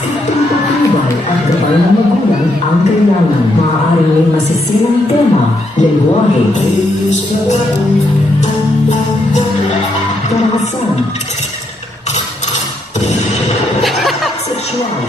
Pagkakibay at gabay ng magulang ang kailangan. Maaaring masisilang tema, lengguwahe, karahasan, sexual,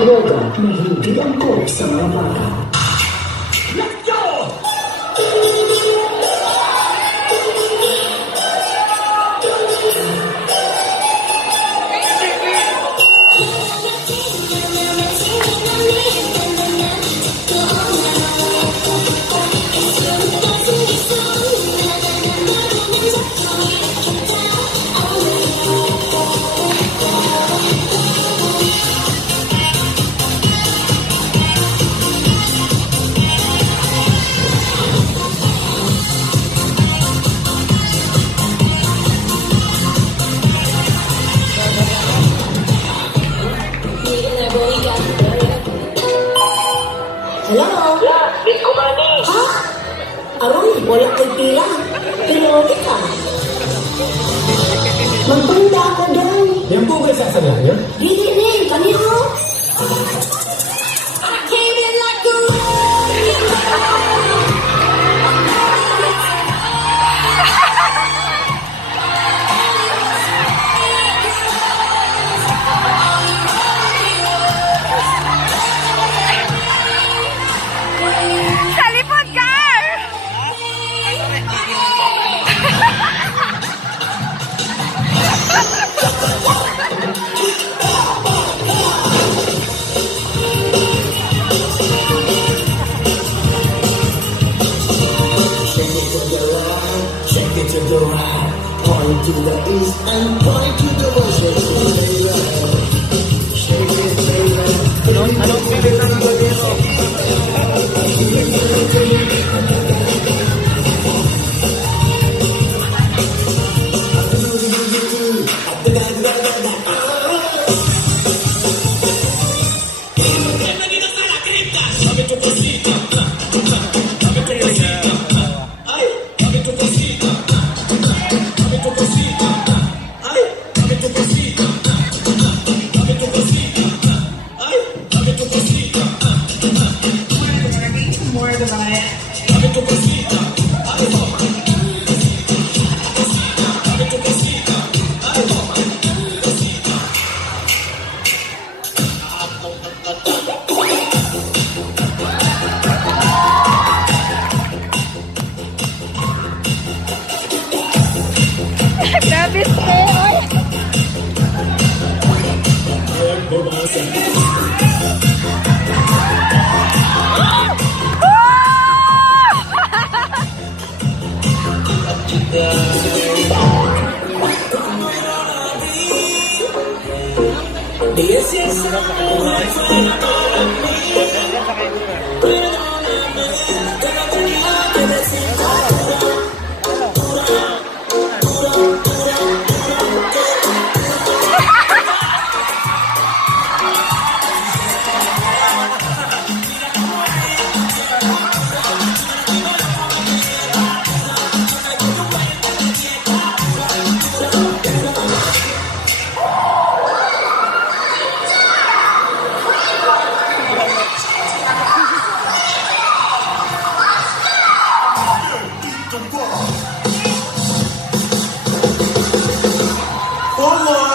droga na hindi angkop sa mga bata. Let's go! Hello? Ya, Miss Kumani. Ha? Aroy, wala ko'y pila. Pinuti ka. Magpanda ka daw. Yan po ba sasabihan niyo? Dili rin, kanino? Salipot ka! Shake it to the right, point to the east and point to the west. Shake it, Grabe ste, oy! This is Forward!